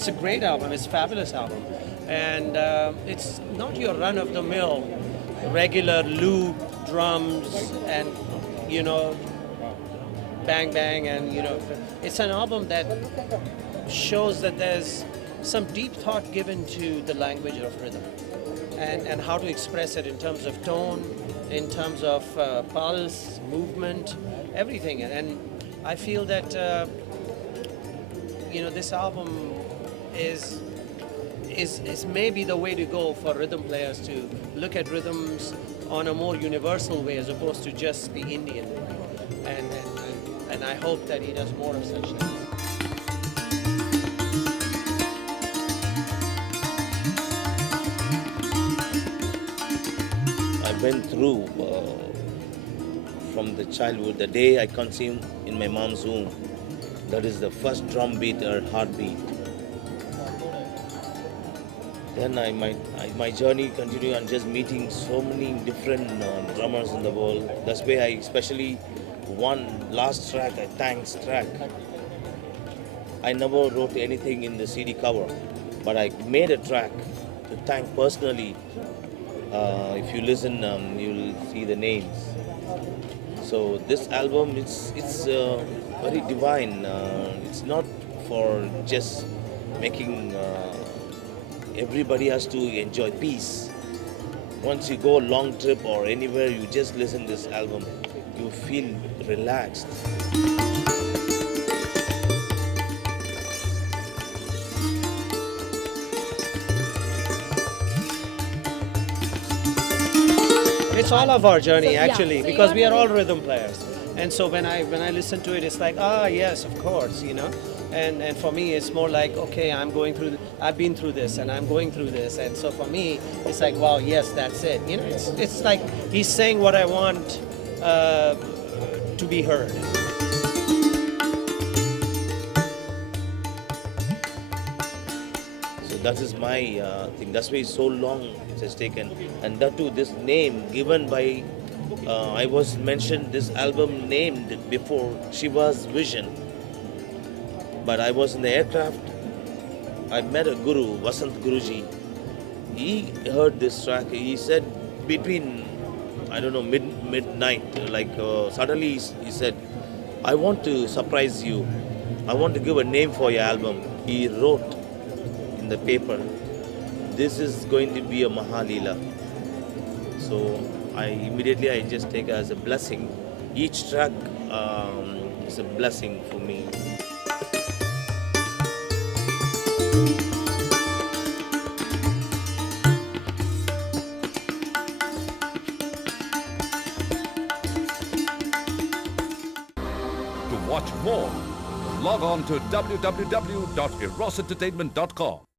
It's a great album. It's a fabulous album, and it's not your run-of-the-mill, regular loop drums and you know bang bang and it's an album that shows that there's some deep thought given to the language of rhythm and how to express it in terms of tone, in terms of pulse, movement, everything. And I feel that this album is maybe the way to go for rhythm players to look at rhythms on a more universal way as opposed to just the Indian way. And I hope that he does more of such things. I went through from the childhood, the day I conceived in my mom's womb. That is the first drum beat or heartbeat. Then my journey continued on just meeting so many different drummers in the world. That's why I especially one last track, a thanks track. I never wrote anything in the CD cover, but I made a track to thank personally. If you listen, you'll see the names. So this album, it's very divine. It's not for just making. Everybody has to enjoy peace. Once you go a long trip or anywhere, you just listen to this album, you feel relaxed. It's all of our journey actually, so because we you're are all rhythm players. And so when I listen to it, it's like, yes, of course, And for me, it's more like, okay, I've been through this, and I'm going through this, and so for me, it's like, wow, yes, that's it. It's like he's saying what I want to be heard. So that is my thing. That's why so long it has taken. And that too, this name given by, I was mentioned this album named before Shiva's Vision. But I was in the aircraft. I met a guru, Vasant Guruji. He heard this track. He said between, I don't know, midnight, suddenly he said, I want to surprise you. I want to give a name for your album. He wrote in the paper, this is going to be a Mahalila. So I just take it as a blessing. Each track is a blessing for me. To watch more, log on to www.erosentertainment.com.